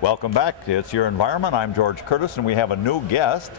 Welcome back. It's Your Environment. I'm George Curtis, and we have a new guest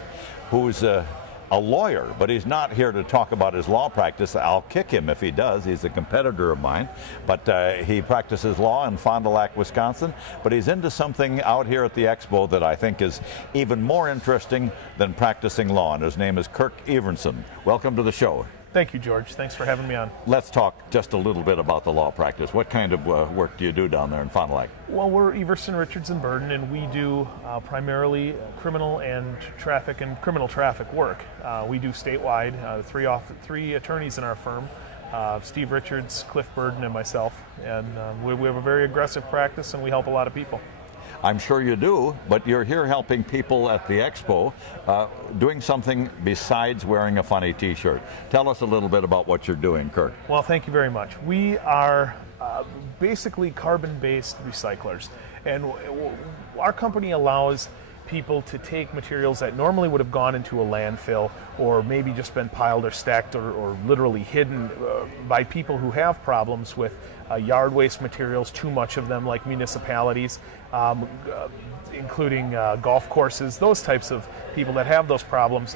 who's a lawyer, but he's not here to talk about his law practice. I'll kick him if he does. He's a competitor of mine, but he practices law in Fond du Lac, Wisconsin, but he's into something out here at the expo that I think is even more interesting than practicing law, and his name is Kirk Eversion. Welcome to the show. Thank you, George. Thanks for having me on. Let's talk just a little bit about the law practice. What kind of work do you do down there in Fond du Lac? Well, we're Eversion, Richards & Burden, and we do primarily criminal and criminal traffic work. We do statewide, three attorneys in our firm, Steve Richards, Cliff Burden, and myself. And we have a very aggressive practice, and we help a lot of people. I'm sure you do, but you're here helping people at the expo doing something besides wearing a funny t-shirt. Tell us a little bit about what you're doing, Kirk. Well, thank you very much. We are basically carbon-based recyclers, and our company allows people to take materials that normally would have gone into a landfill or maybe just been piled or stacked or literally hidden by people who have problems with yard waste materials, too much of them, like municipalities, including golf courses, those types of people that have those problems,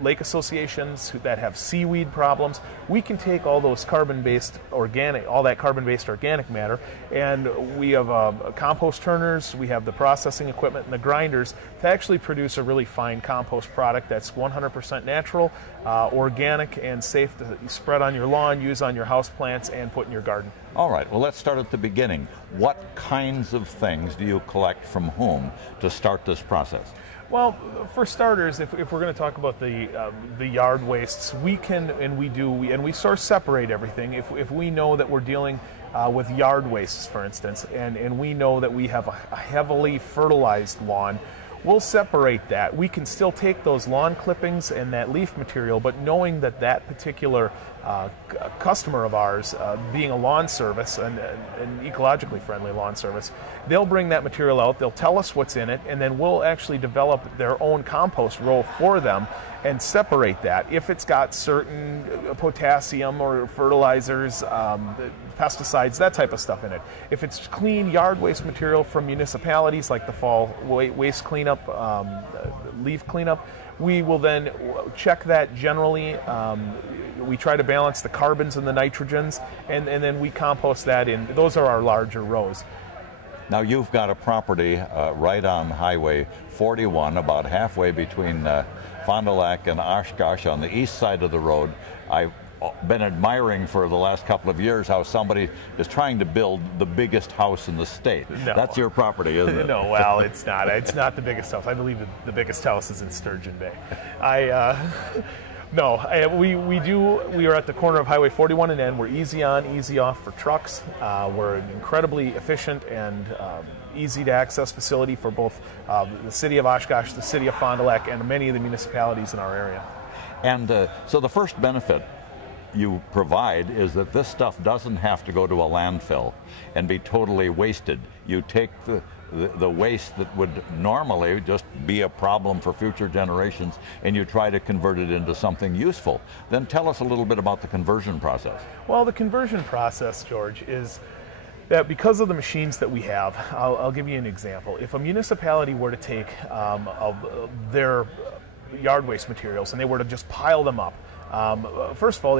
lake associations that have seaweed problems. We can take all those carbon-based organic matter, and we have compost turners, we have the processing equipment and the grinders to actually produce a really fine compost product that's 100% natural, organic, and safe to spread on your lawn, use on your house plants, and put in your garden. All right, well, let's start at the beginning. What kinds of things do you collect from whom to start this process? Well, for starters, if we're going to talk about the yard wastes, we can and we source separate everything. If we know that we're dealing with yard wastes, for instance, and we know that we have a heavily fertilized lawn, we'll separate that. We can still take those lawn clippings and that leaf material, but knowing that that particular customer of ours, being a lawn service, an ecologically friendly lawn service, they'll bring that material out, they'll tell us what's in it, and then we'll actually develop their own compost row for them and separate that. If it's got certain potassium or fertilizers, pesticides, that type of stuff in it. If it's clean yard waste material from municipalities like the fall waste cleanup, leaf cleanup, we will then check that generally. We try to balance the carbons and the nitrogens, and then we compost that in. Those are our larger rows. Now, you've got a property right on Highway 41, about halfway between Fond du Lac and Oshkosh on the east side of the road. I've been admiring for the last couple of years how somebody is trying to build the biggest house in the state. No. That's your property, isn't it? No, well, it's not. It's not the biggest house. I believe the biggest house is in Sturgeon Bay. No, we are at the corner of Highway 41 and N. We're easy on, easy off for trucks. We're an incredibly efficient and easy to access facility for both the city of Oshkosh, the city of Fond du Lac, and many of the municipalities in our area. And so the first benefit you provide is that this stuff doesn't have to go to a landfill and be totally wasted. You take the waste that would normally just be a problem for future generations, and you try to convert it into something useful. Then tell us a little bit about the conversion process. Well, the conversion process, George, is that because of the machines that we have, I'll give you an example. If a municipality were to take their yard waste materials and they were to just pile them up, first of all,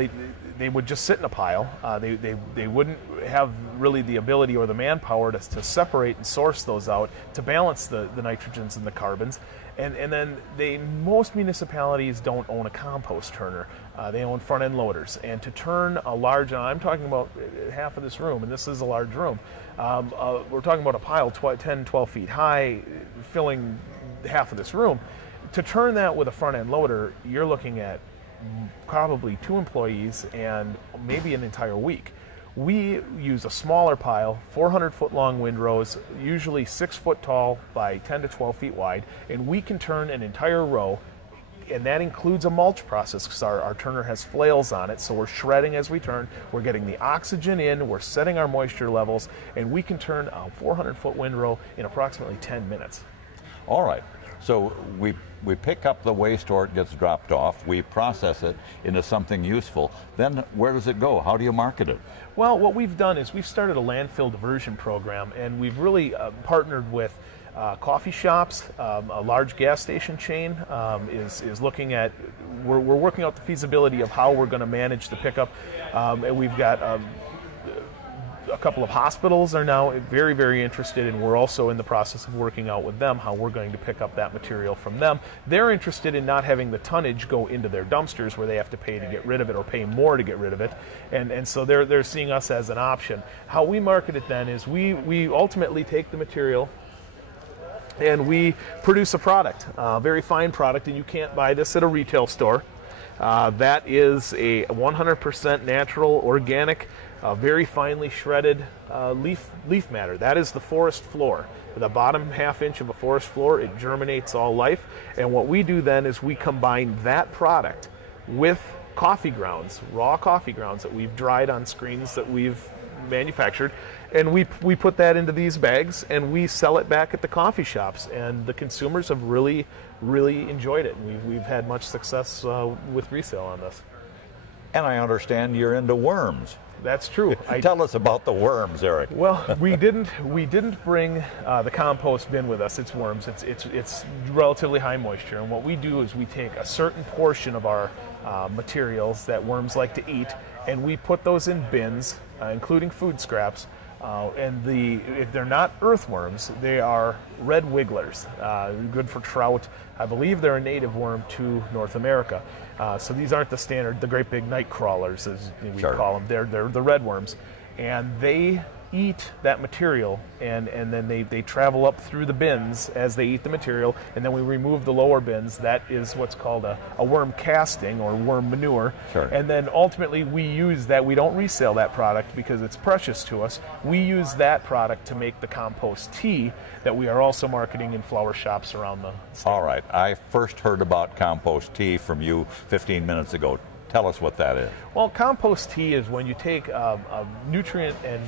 they would just sit in a pile. They wouldn't have really the ability or the manpower to separate and source those out to balance the nitrogens and the carbons. And then most municipalities don't own a compost turner. They own front-end loaders. And to turn a large, I'm talking about half of this room, and this is a large room. We're talking about a pile 10, 12 feet high, filling half of this room. To turn that with a front-end loader, you're looking at probably 2 employees and maybe an entire week. We use a smaller pile, 400-foot long windrows, usually 6 foot tall by 10 to 12 feet wide, and we can turn an entire row, and that includes a mulch process because our turner has flails on it, so we're shredding as we turn, we're getting the oxygen in, we're setting our moisture levels, and we can turn a 400-foot windrow in approximately 10 minutes. All right. So we pick up the waste or it gets dropped off, we process it into something useful, then where does it go? How do you market it? Well, what we've done is we've started a landfill diversion program, and we've really partnered with coffee shops. A large gas station chain is looking at, we're working out the feasibility of how we're going to manage the pickup, and we've got a couple of hospitals are now very, very interested, and we're also in the process of working out with them how we're going to pick up that material from them. They're interested in not having the tonnage go into their dumpsters where they have to pay to get rid of it or pay more to get rid of it, and so they're seeing us as an option. How we market it then is we ultimately take the material and we produce a product, a very fine product, and you can't buy this at a retail store. That is a 100% natural, organic, very finely shredded leaf matter. That is the forest floor. The bottom half-inch of a forest floor, it germinates all life. And what we do then is we combine that product with coffee grounds, raw coffee grounds that we've dried on screens that we've manufactured, and we put that into these bags and we sell it back at the coffee shops, and the consumers have really enjoyed it, and we've had much success with resale on this. And I understand you're into worms. That's true. Tell us about the worms, Eric. Well, we didn't bring the compost bin with us. It's worms. It's relatively high moisture, and what we do is we take a certain portion of our materials that worms like to eat, and we put those in bins, including food scraps. If they're not earthworms, they are red wigglers, good for trout. I believe they're a native worm to North America. So these aren't the great big night crawlers, as we call them. They're the red worms, and they eat that material, and then they travel up through the bins as they eat the material, and then we remove the lower bins. That is what's called a worm casting or worm manure. Sure. And then ultimately we use that. We don't resell that product because it's precious to us. We use that product to make the compost tea that we are also marketing in flower shops around the state. All right. I first heard about compost tea from you 15 minutes ago. Tell us what that is. Well, compost tea is when you take a nutrient and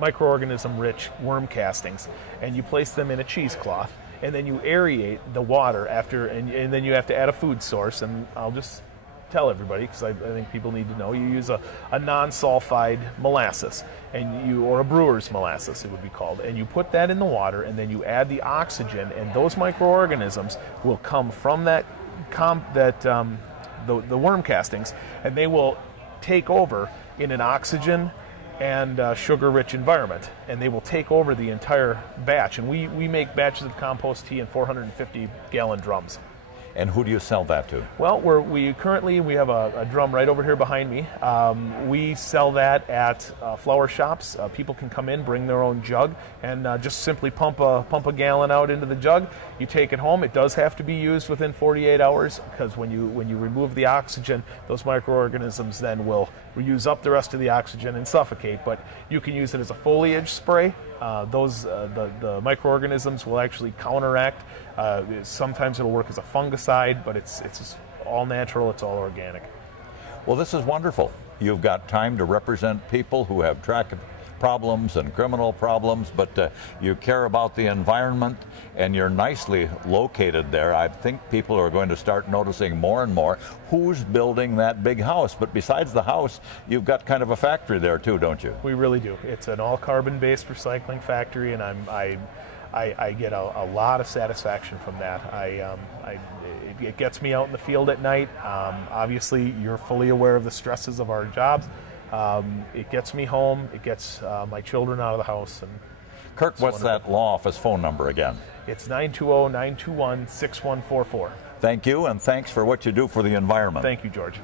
microorganism-rich worm castings and you place them in a cheesecloth, and then you aerate the water after, and then you have to add a food source. And I'll just tell everybody, because I think people need to know, you use a non-sulfide molasses, or a brewer's molasses, it would be called, and you put that in the water, and then you add the oxygen, and those microorganisms will come from the worm castings, and they will take over in an oxygen and sugar-rich environment, and they will take over the entire batch. And we make batches of compost tea in 450-gallon drums. And who do you sell that to? Well, we currently have a drum right over here behind me. We sell that at flower shops. People can come in, bring their own jug, and just simply pump a gallon out into the jug. You take it home. It does have to be used within 48 hours, because when you remove the oxygen, those microorganisms then will use up the rest of the oxygen and suffocate. But you can use it as a foliage spray. The microorganisms will actually counteract. Sometimes it'll work as a fungicide, but it's all natural, it's all organic. Well, this is wonderful. You've got time to represent people who have traffic problems and criminal problems, but you care about the environment, and you're nicely located there. I think people are going to start noticing more and more who's building that big house. But besides the house, you've got kind of a factory there too, don't you? We really do. It's an all carbon-based recycling factory, and I get a lot of satisfaction from that. It gets me out in the field at night. Obviously, you're fully aware of the stresses of our jobs. It gets me home. It gets my children out of the house. And Kirk, what's that law office phone number again? It's 920-921-6144. Thank you, and thanks for what you do for the environment. Thank you, George.